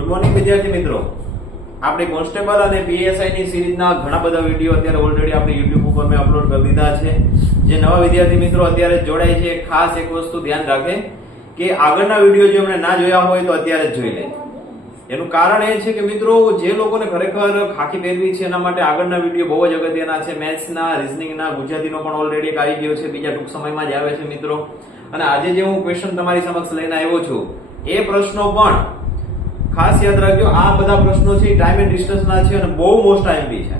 Good morning વિદ્યાર્થી મિત્રો, આપણે કોન્સ્ટેબલ અને પીએસઆઈ ની સિરીઝના ઘણા બધા વિડીયો અત્યારે ઓલરેડી આપણે YouTube ઉપર મેં અપલોડ કરી દીધા છે. જે નવા વિદ્યાર્થી મિત્રો અત્યારે જોડાય છે, ખાસ એક વસ્તુ ધ્યાન રાખે કે આગળના વિડીયો જો એમણે ના જોયા હોય તો અત્યારે જ જોઈ લે. એનું કારણ એ છે કે મિત્રો, જે લોકોને ખરેખર ખાકી પહેરવી છે એના માટે આગળના વિડીયો બહુ જ અગત્યના છે. મેથ્સના, રીઝનિંગના, ગુજરાતીનો પણ ઓલરેડી આવી ગયો છે, બીજા ટૂંક સમયમાં જ આવે છે મિત્રો. અને આજે જે હું ક્વેશ્ચન તમારી સમક્ષ લઈને આવ્યો છું એ પ્રશ્નો પણ ખાસ યાદ રાખજો. આ બધા પ્રશ્નો છે ટાઈમ એન્ડ ડિસ્ટન્સના છે અને બહુ મોસ્ટ આઈએમપી છે,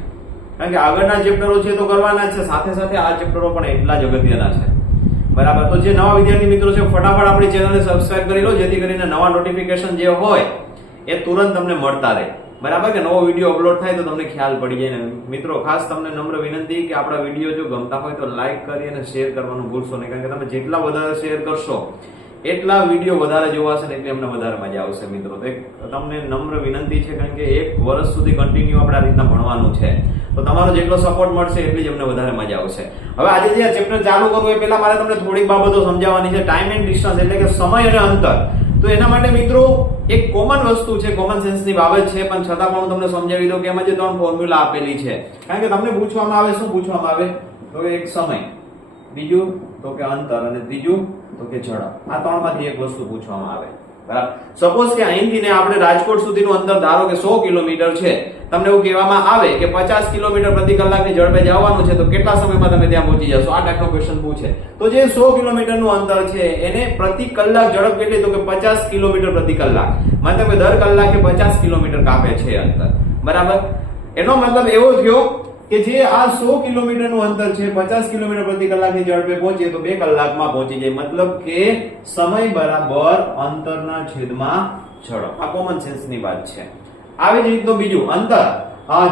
કારણ કે આગળના ચેપ્ટરો છે તો કરવાના જ છે, સાથે સાથે આ ચેપ્ટરો પણ એટલા જ અગત્યના છે. બરાબર, તો જે નવા વિદ્યાર્થી મિત્રો છે ફટાફટ આપણી ચેનલને સબસ્ક્રાઇબ કરી લો, જેથી કરીને નવા નોટિફિકેશન જે હોય એ તુરંત તમને મળતા રહે. બરાબર, કે નવો વિડીયો અપલોડ થાય તો તમને ખ્યાલ પડી જાય. ને મિત્રો, ખાસ તમને નમ્ર વિનંતી કે આપણા વિડીયો જો ગમતા હોય તો લાઈક કરી અને શેર કરવાનું ભૂલશો નહીં, કારણ કે તમે જેટલા વધારે શેર કરશો એટલા વિડીયો વધારે જોવાશે ને એટલે અમને વધારે મજા આવશે મિત્રો. તો એક તમને નમ્ર વિનંતી છે, કારણ કે 1 વર્ષ સુધી કન્ટિન્યુ આપણે આ રીતના ભણવાનું છે, તો તમારો જેટલો સપોર્ટ મળશે એટલી જ અમને વધારે મજા આવશે. હવે આજે જે આ ચેપ્ટર ચાલુ કરવું એ પહેલા મારે તમને થોડીક બાબતો સમજાવવાની છે. ટાઈમ એન્ડ ડિસ્ટન્સ એટલે કે સમય અને અંતર. તો એના માટે મિત્રો એક કોમન વસ્તુ છે, કોમન સેન્સની બાબત છે, પણ છતાં પણ હું તમને સમજાવી દઉં કે એમાં જે 3 ફોર્મ્યુલા આપેલી છે. કારણ કે તમને પૂછવામાં આવે, શું પૂછવામાં આવે તો એક સમય, બીજું તો કે અંતર અને ત્રીજું તો કે ઝડપ. આ 3 માંથી એક વસ્તુ પૂછવામાં આવે. બરાબર, સપોઝ કે અહીંથી ને આપણે રાજકોટ સુધીનું અંતર ધારો કે 100 કિલોમીટર છે. તમને એવું કહેવામાં આવે કે 50 કિલોમીટર પ્રતિ કલાકની ઝડપે જવાનું છે, તો કેટલા સમયમાં તમે ત્યાં પહોંચી જશો? આ ટાઈપનો ક્વેશ્ચન પૂછે. તો જે 100 કિલોમીટરનું અંતર છે એને પ્રતિ કલાક ઝડપ કેટલી? તો કે 50 કિલોમીટર પ્રતિ કલાક. મતલબ કે દર કલાકે 50 કિલોમીટર કાપે છે અંતર. બરાબર, એનો મતલબ એવો થયો કે જે આ 100 કિલોમીટરનું અંતર છે 50 કિલોમીટર પ્રતિ કલાકની ઝડપે પહોંચે તો 2 કલાકમાં પહોંચી જાય. મતલબ કે સમય બરાબર અંતરના છેદમાં ઝડપ. આ કોમન સેન્સની વાત છે. આવી જ રીતનું બીજું અંતર,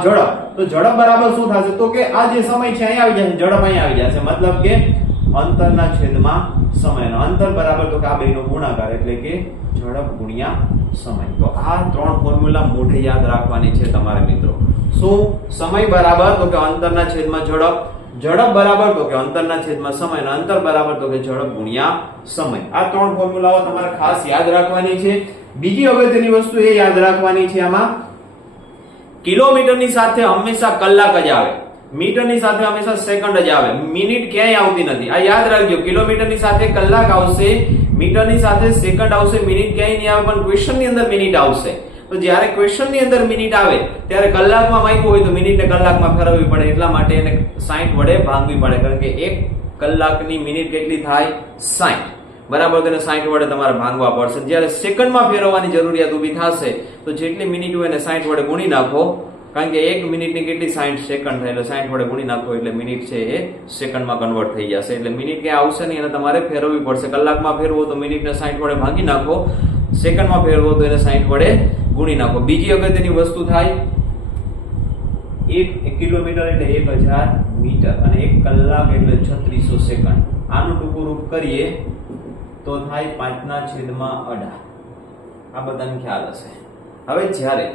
ઝડપ. તો ઝડપ બરાબર શું થશે? તો કે આ જે સમય છે અહીંયા આવી જશે, ઝડપ અહીંયા આવી જશે. મતલબ કે અંતરના છેદમાં સમયનો અંતર બરાબર તો કે આ બેનો ગુણાકાર, એટલે કે ઝડપ ગુણ્યા સમય. તો આ 3 ફોર્મ્યુલા મોઢે યાદ રાખવાની છે તમારે મિત્રો. શું? સમય બરાબર તો કે અંતરના છેદમાં ઝડપ, ઝડપ બરાબર તો કે અંતરના છેદમાં સમય, અને અંતર બરાબર તો કે ઝડપ ગુણ્યા સમય. આ 3 ફોર્મ્યુલાઓ તમારે ખાસ યાદ રાખવાની છે. બીજી અગત્યની વસ્તુ એ યાદ રાખવાની છે, આમાં કિલોમીટરની સાથે હંમેશા કલાક જ આવે, મીટરની સાથે હંમેશા સેકન્ડ જ આવે, મિનિટ ક્યાંય આવતી નથી. આ યાદ રાખજો. કિલોમીટરની સાથે કલાક આવશે, મીટરની સાથે સેકન્ડ આવશે, મિનિટ ક્યાંય નહીં આવે, પણ ક્વેશ્ચનની અંદર મિનિટ આવશે. તો જ્યારે ક્વેશ્ચનની અંદર મિનિટ આવે ત્યારે કલાકમાં માંગ્યું હોય તો મિનિટને કલાકમાં ફેરવવી પડે, એટલા માટે એને 60 વડે ભાગવી પડે, કારણ કે 1 કલાકની મિનિટ કેટલી થાય? 60. બરાબર, તેને 60 વડે તમારે ભાગવા પડશે. જ્યારે સેકન્ડમાં ફેરવવાની જરૂરિયાત ઊભી થશે તો જેટલી મિનિટ હોય એને 60 વડે ગુણી નાખો, કારણ કે 1 મિનિટની કેટલી 60 સેકન્ડ થાય, એટલે 60 વડે ગુણી નાખો એટલે મિનિટ છે એ સેકન્ડમાં કન્વર્ટ થઈ જશે. એટલે મિનિટ ક્યાં આવશે નહીં, એને તમારે ફેરવવી પડશે. કલાકમાં ફેરવો તો મિનિટને 60 વડે ભાગી નાખો, સેકન્ડમાં ફેરવો તો એને 60 વડે ગુણી નાખો. બીજી અગત્યની વસ્તુ થાય, 1 કિલોમીટર એટલે 1000 મીટર અને 1 કલાક એટલે 3600 સેકન્ડ. આનું ટૂંકું રૂપ કરીએ તો થાય 5/18. આ બધાને ખ્યાલ હશે. હવે જ્યારે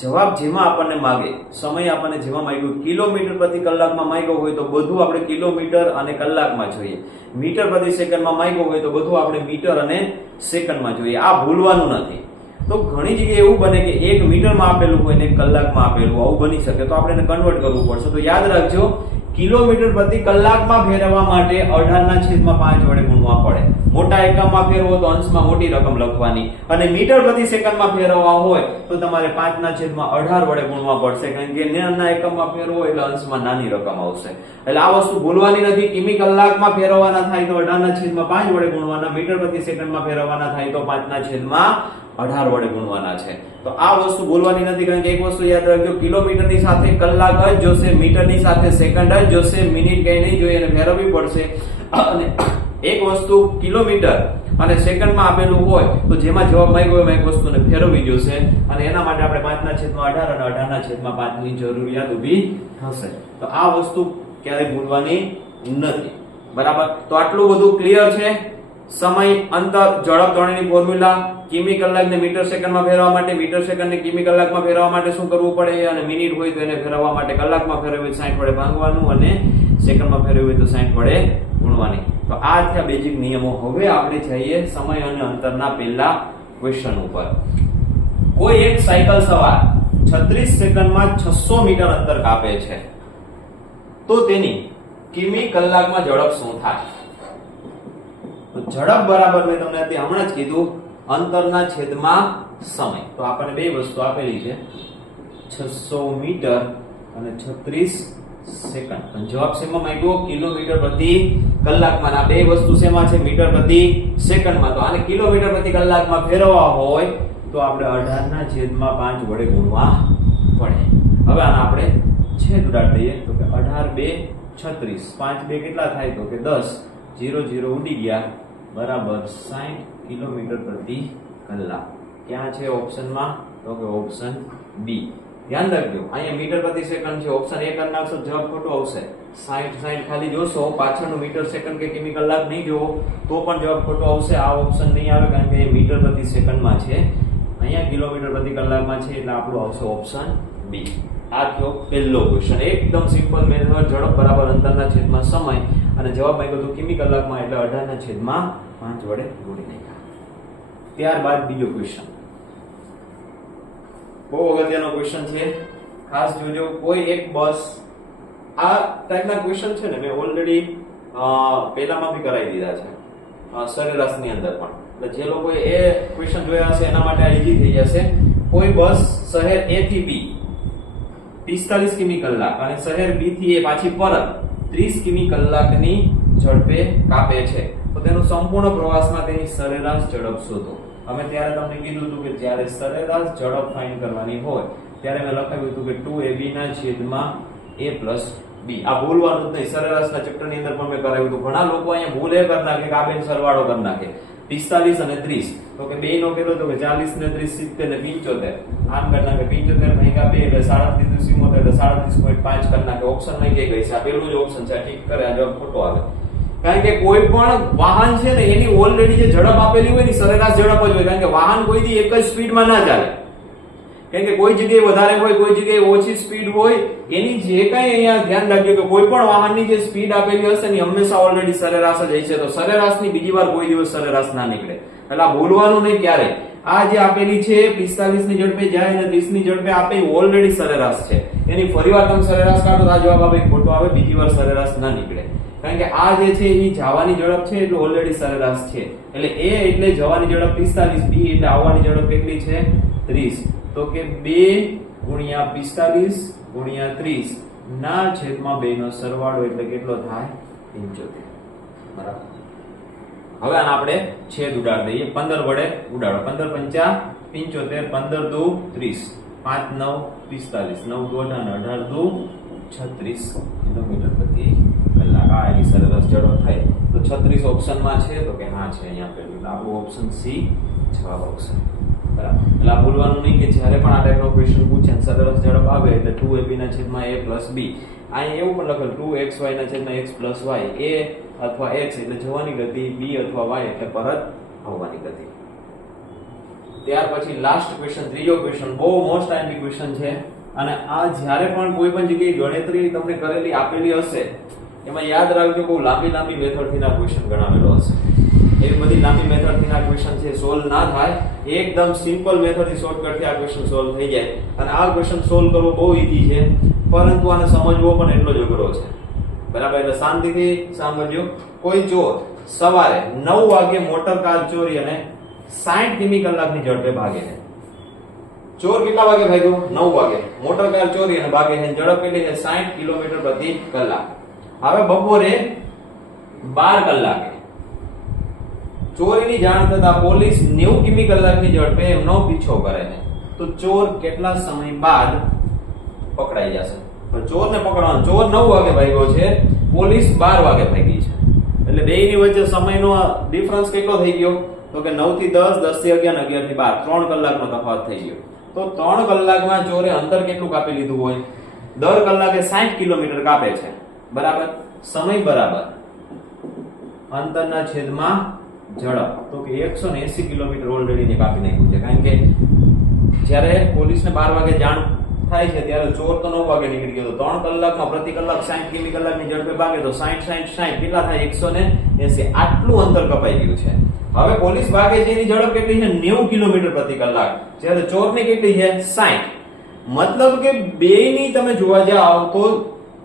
જવાબ જેમાં આપણને માગે, સમય આપણને જેમાં માંગ્યો, કિલોમીટર પ્રતિ કલાકમાં માંગ્યો હોય તો બધું આપણે કિલોમીટર અને કલાકમાં જોઈએ. મીટર પ્રતિ સેકન્ડમાં માંગ્યો હોય તો બધું આપણે મીટર અને સેકન્ડમાં જોઈએ. આ ભૂલવાનું નથી. તો ઘણી જગ્યાએ એવું બને કે 1 મીટરમાં આપેલું હોય ને 1 કલાકમાં આપેલું, આવું બની શકે, તો આપણે એને કન્વર્ટ કરવું પડશે. તો યાદ રાખજો, કિલોમીટર પ્રતિ કલાકમાં ફેરવવા માટે 18/5 વડે ગુણવા પડે. મોટા એકમમાં ફેરવો તો અંશમાં મોટી રકમ લખવાની, અને મીટર પ્રતિ સેકન્ડમાં ફેરવવા હોય તો તમારે 5/18 વડે ગુણવા પડશે, કારણ કે નાના એકમમાં ફેરવો એટલે અંશમાં નાની રકમ આવશે. એટલે આ વસ્તુ ભૂલવાની નથી. કિમી કલાકમાં ફેરવવાના થાય તો 18/5 વડે ગુણવાના, મીટર પ્રતિ સેકન્ડમાં ફેરવવાના થાય તો 5/18 વડે ગુણવાના છે. તો આ વસ્તુ ભૂલવાની નથી, કારણ કે એક વસ્તુ યાદ રાખજો, કિલોમીટરની સાથે કલાક જ જોશે, મીટરની સાથે સેકન્ડ જ જોશે, મિનિટ કઈ નહીં જોઈએ, અને ફેરવવી પડશે. અને એક વસ્તુ કિલોમીટર અને સેકન્ડમાં આપેલું હોય તો જેમાં જવાબ માંગ્યો એમાં એક વસ્તુને ફેરવવી જોશે, અને એના માટે આપણે 5/18 અને 18/5 ની જરૂરિયાત ઊભી થશે. તો આ વસ્તુ ક્યારેય ભૂલવાની નથી. બરાબર, તો આટલું બધું ક્લિયર છે. સમય, અંતર, ઝડપ ત્રણેયની ફોર્મ્યુલા, કિમી કલાકને મીટર સેકન્ડમાં ફેરવવા માટે, મીટર સેકન્ડને કિમી કલાકમાં ફેરવવા માટે શું કરવું પડે, અને મિનિટ હોય તો એને ફેરવવા માટે કલાકમાં ફેરવવી 60 વડે ભાગવાનું, અને સેકન્ડમાં ફેરવવી તો 60 વડે ગુણવાની. તો આ થયા બેઝિક નિયમો. હવે આપણે જઈએ સમય અને અંતરના પહેલા ક્વેશ્ચન ઉપર. કોઈ એક સાયકલ સવાર 36 સેકન્ડમાં 600 મીટર અંતર કાપે છે તો તેની કિમી કલાકમાં ઝડપ શું થાય? તો ઝડપ બરાબર મેં તમને હમણાં જ કીધું અંતરના છેદમાં સમય. તો આપણને બે વસ્તુ આપેલી છે 600 મીટર અને 36 સેકન્ડ. પણ જવાબ શેમાં માંગ્યો? કિલોમીટર પ્રતિ કલાકમાં. આ બે વસ્તુ શેમાં છે? મીટર પ્રતિ સેકન્ડમાં. તો આને કિલોમીટર પ્રતિ કલાકમાં ફેરવવા હોય તો આપણે 18/5 વડે ગુણવા પડે. હવે આને આપણે છેદ ઉડાડી દઈએ તો કે 18 2 36 5 2 કેટલા થાય? તો કે 10 0 0 ઉડી ગયા બરાબર 60 કિલોમીટર પ્રતિ કલાક. ક્યાં છે ઓપ્શનમાં? તો કે ઓપ્શન બી. ધ્યાન રાખજો અહીંયા મીટર પ્રતિ સેકન્ડ છે. ઓપ્શન એ કરી નાખશો જવાબ ખોટો આવશે. 60 ખાલી જોશો, પાછળનું મીટર સેકન્ડ કે કિમી કલાક નહીં જોવો તો પણ જવાબ ખોટો આવશે. આ ઓપ્શન નહીં આવે કારણ કે મીટર પ્રતિ સેકન્ડમાં છે, અહીંયા કિલોમીટર પ્રતિ કલાકમાં છે, એટલે આપણું આવશે ઓપ્શન બી. આ થયો પહેલો ક્વેશ્ચન. એકદમ સિમ્પલ મેથડ. ઝડપ બરાબર અંતરના છેદમાં સમય અને જવાબ માંગ્યો તો કિમી કલાકમાં, એટલે 18/5 વડે ગુણી નાખ્યા. ત્યારબાદ બીજો ક્વેશ્ચન બહુ અગત્યનો ક્વેશ્ચન છે, ખાસ જોજો. કોઈ એક બસ, આ ટાઈપના ક્વેશ્ચન છે ને મેં ઓલરેડી પહેલામાં બી કરાવી દીધા છે સરેરાશની અંદર પણ. એટલે જે લોકોએ એ ક્વેશ્ચન જોયા હશે એના માટે આ ઈઝી થઈ જશે. કોઈ બસ શહેર A થી B 45 કિમી કલાક અને શહેર B થી A પાછી પરત 30 કિમી કલાકની ઝડપે કાપે છે તો તેનો સંપૂર્ણ પ્રવાસમાં તેની સરેરાશ ઝડપ શોધો. અમે ત્યારે તમને કીધું હતું કે જ્યારે સરેરાશ ઝડપ ફાઇન્ડ કરવાની હોય ત્યારે મેં લખાવ્યું હતું કે 2AB ના છેદમાં A plus B. આ ભૂલવાનું જ નહીં. સરેરાશના ચેપ્ટરની અંદર પણ મેં કરાવ્યું હતું. ઘણા લોકો અહીંયા ભૂલ એ કરી નાખે કે આ બેન સરવાળો કરી નાખે 45 અને 30 તો કે બે નો કેટલો? તો કે 40 ને 30 70 ને 75. આમ કરી નાખે 75 ભાગ્યા 2 એટલે 37 70 એટલે 37.5 કરી નાખે. ઓપ્શનમાં કઈ ગઈ છે? આ પેલું જ ઓપ્શન છે. ઠીક કરે. આ જવાબ ખોટો આવે. કારણ કે કોઈ પણ વાહન છે ને એની ઓલરેડી જે ઝડપ આપેલી હોય ને સરેરાશ ઝડપ જ હોય. કારણ કે વાહન કોઈથી એક જ સ્પીડમાં ના ચાલે. કારણ કે કોઈ જગ્યાએ વધારે હોય, કોઈ જગ્યાએ ઓછી સ્પીડ હોય. એની જે કઈ અહીંયા ધ્યાન રાખજો કે કોઈ પણ વાહનની જે સ્પીડ આપેલી હશે ને હંમેશા ઓલરેડી સરેરાશ જ હશે. તો સરેરાશની બીજી વાર કોઈ દિવસ સરેરાશ ના નીકળે. એટલે આ ભૂલવાનું નહીં ક્યારે. આ જે આપેલી છે 45 ની ઝડપે જાય અને 30 ની ઝડપે આપે ઓલરેડી સરેરાશ છે. એની ફરીવાર તમે સરેરાશ કાઢો તો આ જવાબ આપે ખોટો આવે. બીજી વાર સરેરાશ ના નીકળે. કારણ કે આ જે છે એ જવાની ઝડપ છે એટલે ઓલરેડી સરેરાશ છે. એટલે A એટલે જવાની ઝડપ 45, B એટલે આવવાની ઝડપ કેટલી છે? 30. તો કે 2 ગુણ્યા 45 ગુણ્યા 30 ના છેદમાં 2 નો સરવાળો એટલે કેટલો થાય? 75. બરાબર. હવે આને આપણે છેદ ઉડાડી દઈએ. 15 વડે ઉડાડો. 15 પંચા 75, 15 દુ 30, 5 9 45, 9 દુ 18, 18 દુ 36 કિલોમીટર પ્રતિ કલાક. આ એની સરેરાશ ઝડપ થાય. તો 36 ઓપ્શનમાં છે તો કે હા છે અહીંયા પેલું. આપણું ઓપ્શન સી જવાબ આવશે. બરાબર. એટલે આ ભૂલવાનું નહીં કે જ્યારે પણ આ ટાઈપનો ક્વેશ્ચન પૂછે સરેરાશ ઝડપ આવે એટલે 2AB ના છેદમાં A plus B. અહીંયા એવું પણ લખેલ 2XY ના છેદમાં X plus Y. A અથવા X એટલે જવાની ગતિ, B અથવા Y એટલે પરત આવવાની ગતિ. ત્યાર પછી લાસ્ટ ક્વેશ્ચન, ત્રીજો ક્વેશ્ચન બહુ મોસ્ટ આઈએમપી ક્વેશ્ચન છે. અને આ જ્યારે પણ કોઈ પણ જગ્યાએ ગણતરી તમને કરેલી આપેલી હશે એમાં યાદ રાખજો બહુ લાંબી લાંબી મેથડથી ના ક્વેશ્ચન ગણાવેલો હશે. એવી બધી લાંબી મેથડથી ના ક્વેશ્ચન છે સોલ્વ ના થાય. એકદમ સિમ્પલ મેથડથી શોર્ટકટથી આ ક્વેશ્ચન સોલ્વ થઈ જાય. અને આ ક્વેશ્ચન સોલ્વ કરવો બહુ ઈઝી છે પરંતુ આને સમજવો પણ એટલો જ અઘરો છે. બરાબર. એટલે શાંતિથી સાંભળજો. કોઈ ચોર સવારે 9 વાગે મોટર કાર ચોરી અને 60 કિમી કલાકની ઝડપે ભાગે છે. ચોર કેટલા વાગે ભાગ્યો? 9 વાગે. મોટર કાર ચોરી અને ભાગે છે. ઝડપ કેટલી છે? 60 કિલોમીટર પ્રતિ કલાક. હવે બપોરે 12 કલાકે ચોરીની જાણ થતા પોલીસ 90 કિમી કલાકની ઝડપે એમનો પીછો કરે છે. તો ચોર કેટલા સમય બાદ પકડાઈ જશે? તો ચોરને પકડવાનો. ચોર 9 વાગે ભાગ્યો છે, પોલીસ 12 વાગે ભાગી છે. એટલે બેયની વચ્ચે સમયનો ડિફરન્સ કેટલો થઈ ગયો? તો કે 9 થી 10, 10 થી 11, 11 થી 12, 3 કલાકનો તફાવત થઈ ગયો. તો 3 કલાકમાં ચોરે અંતર કેટલું કાપી લીધું હોય? દર કલાકે 60 કિલોમીટર કાપે છે. બરાબર. સમય બરાબર અંતરના છેદમાં ઝડપ. તો કે 180 કિલોમીટર ઓલરેડી ને કાપી નાખ્યું છે. કારણ કે જ્યારે પોલીસને 12 વાગે જાણ થાય છે ત્યારે ચોર તો 9 વાગે નીકળી ગયો. તો 3 કલાકમાં પ્રતિ કલાક 60 કિમી કલાકની ઝડપે ભાગે તો 60 60 60 કેટલા થાય? 80 આટલું અંતર કપાઈ ગયું છે. હવે પોલીસ ભાગે છે એની ઝડપ કેટલી છે 90 કિલોમીટર પ્રતિ કલાક, જ્યારે ચોરની કેટલી છે 60. મતલબ કે બેયની તમે જોવા જાઓ તો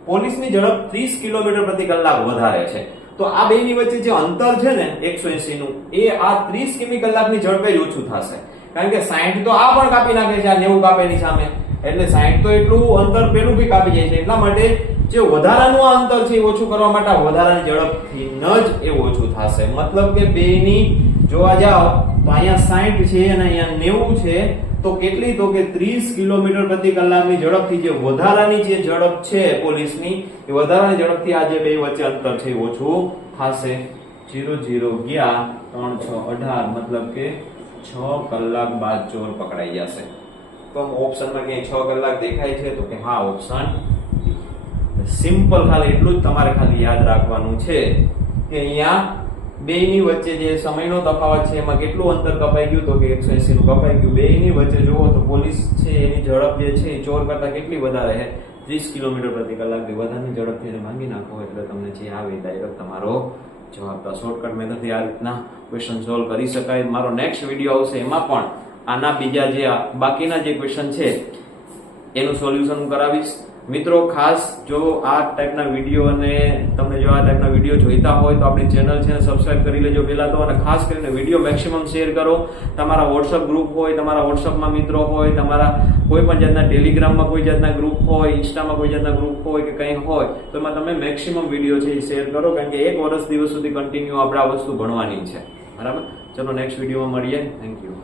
પોલીસની ઝડપ 30 કિલોમીટર પ્રતિ કલાક વધારે છે. તો આ બેની વચ્ચે જે અંતર છે ને 180 નું, એ આ 30 કિમી કલાકની ઝડપે જ ઓછું થશે. કારણ કે 60 તો આ પણ કાપી નાખે છે, આ 90 કાપેની સામે, એટલે 60 તો એટલું અંતર પેલું બી કાપી જાય છે. એટલા માટે જે વધારાનું આ અંતર છે એ ઓછું કરવા માટે વધારાની ઝડપથી જ એ ઓછું થશે. મતલબ કે બેની જોવા જાઓ તો અહીંયા 60 છે અને અહીંયા 90 છે, તો કેટલી, તો કે 30 કિલોમીટર પ્રતિ કલાકની ઝડપથી જે વધારાની જે ઝડપ છે પોલીસની, એ વધારાની ઝડપથી આ જે બે વચ્ચે અંતર છે એ ઓછું થશે. 00 ગયા 3 6 18, મતલબ કે 6 કલાક બાદ ચોર પકડાઈ જશે. તો ઓપ્શનમાં ક્યાંય 6 કલાક દેખાય છે તો કે હા, ઓપ્શન સિમ્પલ. ખાલી એટલું જ તમારે ખાલી યાદ રાખવાનું છે કે અહીંયા બેની વચ્ચે જે સમયનો તફાવત છે એમાં કેટલું અંતર કપાઈ ગયું, તો કે 180 નું કપાઈ ગયું. બેની વચ્ચે જુઓ તો પોલીસ છે એની ઝડપ જે છે એ ચોર કરતા કેટલી વધારે છે, 30 કિલોમીટર પ્રતિ કલાકથી વધારની ઝડપથી ભાંગી નાખો એટલે તમને જે આવે ડાયરેક્ટ તમારો જવાબ. તો શોર્ટકટ મેથડથી આ રીતના ક્વેશ્ચન સોલ્વ કરી શકાય. મારો નેક્સ્ટ વિડીયો આવશે, એમાં પણ આના બીજા જે બાકીના જે ક્વેશ્ચન છે એનું સોલ્યુશન હું કરાવીશ. મિત્રો ખાસ જો આ ટાઈપના વિડીયો અને તમને જો આ ટાઈપના વિડીયો જોઈતા હોય તો આપણી ચેનલ છે સબસ્ક્રાઇબ કરી લેજો પહેલા તો, અને ખાસ કરીને વિડીયો મેક્સિમમ શેર કરો. તમારા વોટ્સઅપ ગ્રુપ હોય, તમારા વોટ્સઅપમાં મિત્રો હોય, તમારા કોઈ પણ જાતના ટેલિગ્રામમાં કોઈ જાતના ગ્રુપ હોય, ઇન્સ્ટામાં કોઈ જાતના ગ્રુપ હોય કે કંઈ હોય તો એમાં તમે મેક્સિમમ વિડીયો છે એ શેર કરો, કારણ કે 1 વર્ષ દિવસ સુધી કન્ટિન્યુ આપણે આ વસ્તુ ભણવાની છે. બરાબર, ચલો નેક્સ્ટ વિડીયોમાં મળીએ. Thank you.